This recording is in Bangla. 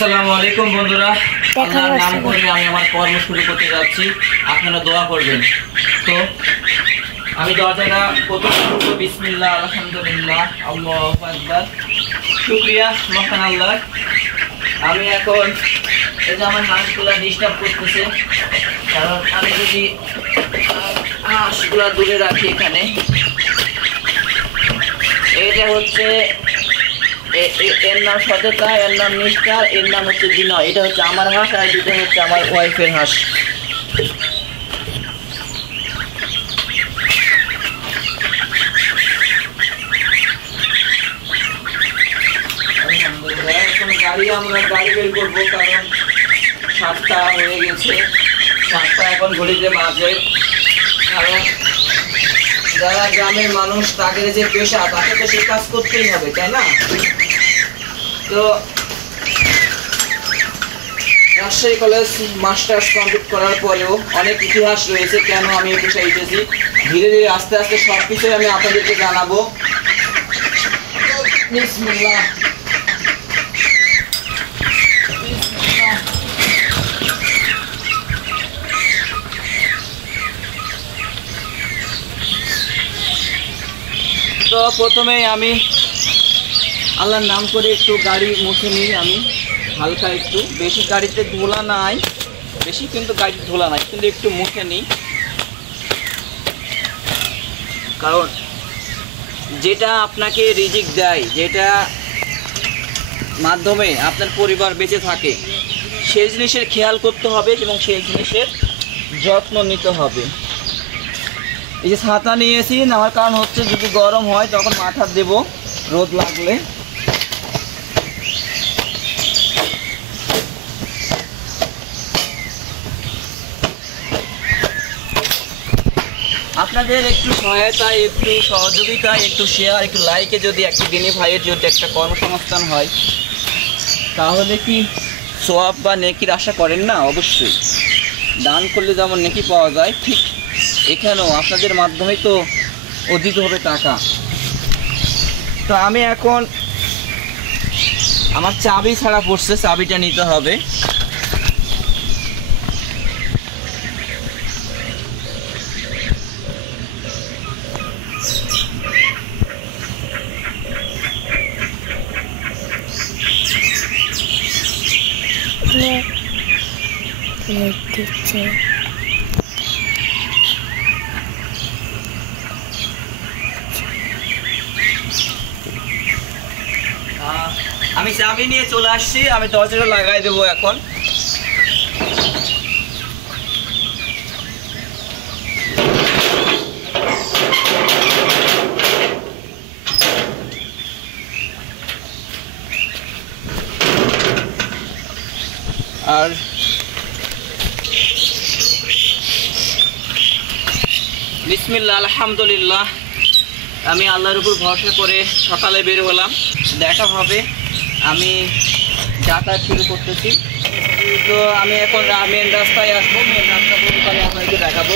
আসসালামু আলাইকুম বন্ধুরা, আল্লাহর নাম করে আমি আমার কর্ম শুরু করতে যাচ্ছি। আপনারা দোয়া করবেন। তো আমি দরজাটা প্রথম করব বিসমিল্লাহ, আলহামদুলিল্লাহ, আল্লাহু আকবার, শুকরিয়া মহান আল্লাহ। আমি এখন এই যে আমার হাঁসগুলা ডিস্টার্ব করতেছে, কারণ আমি যদি হাঁসগুলা দূরে রাখি এখানে, এটা হচ্ছে এর নাম সততা, এর নাম নিষ্ঠা, এর নাম হচ্ছে বিনয়। এটা হচ্ছে আমার হাঁস আর দুটো হচ্ছে আমার ওয়াইফের হাঁস। এখন আমরা গাড়ি বের করবো, কারণ 7টা হয়ে গেছে। 7টা এখন ঘড়িতে বাজে। কারণ যারা গ্রামের মানুষ, তাদের যে পেশা, তাকে তো সে কাজ করতেই হবে, তাই না? তো রাজশাহী কলেজ মাস্টার্স কমপ্লিট করার পরেও অনেক ইতিহাস রয়েছে কেন আমি এই পেশায় এসেছি। ধীরে ধীরে আস্তে আস্তে সব কিছুই আমি আপনাদেরকে জানাবো। বিসমিল্লাহ। তো প্রথমেই আমি আল্লাহর নাম করে একটু গাড়ি মুছে নিই। আমি হালকা একটু, বেশি গাড়িতে ধুলা নাই, বেশি কিন্তু গাড়িতে ধুলা নাই, কিন্তু একটু মুছে নিই। কারণ যেটা আপনাকে রিজিক দেয়, যেটা মাধ্যমে আপনার পরিবার বেঁচে থাকে, সেই জিনিসের খেয়াল করতে হবে এবং সেই জিনিসের যত্ন নিতে হবে। এই যে ছাতা নিয়েছি, নেওয়ার কারণ হচ্ছে যদি গরম হয় তখন মাথা দেব রোদ লাগলে। আপনাদের একটু সহায়তা, একটু সহযোগিতা, একটু শেয়ার, একটু লাইকে যদি একটি দিনী ভাইয়ের যদি একটা কর্মসংস্থান হয়, তাহলে কি সোয়াব বা নেকির আশা করেন না? অবশ্যই দান করলে যেমন নেকি পাওয়া যায়, ঠিক এখানেও আপনাদের মাধ্যমে তো অর্জিত হবে টাকা। তো আমি এখন আমার চাবি ছাড়া পড়ছে, চাবিটা নিতে হবে। আমি চাবি নিয়ে চলে আসছি, আমি দরজাটা লাগাই দেবো এখন। আর বিসমিল্লাহ, আলহামদুলিল্লাহ, আমি আল্লাহর উপর ভরসা করে সকালে বের হলাম। দেখা হবে, আমি যাতায়াত শুরু করতেছি। তো আমি এখন মেন রাস্তায় আসবো, মেন রাস্তা পর্যন্ত আমি আপনাদেরকে দেখাবো।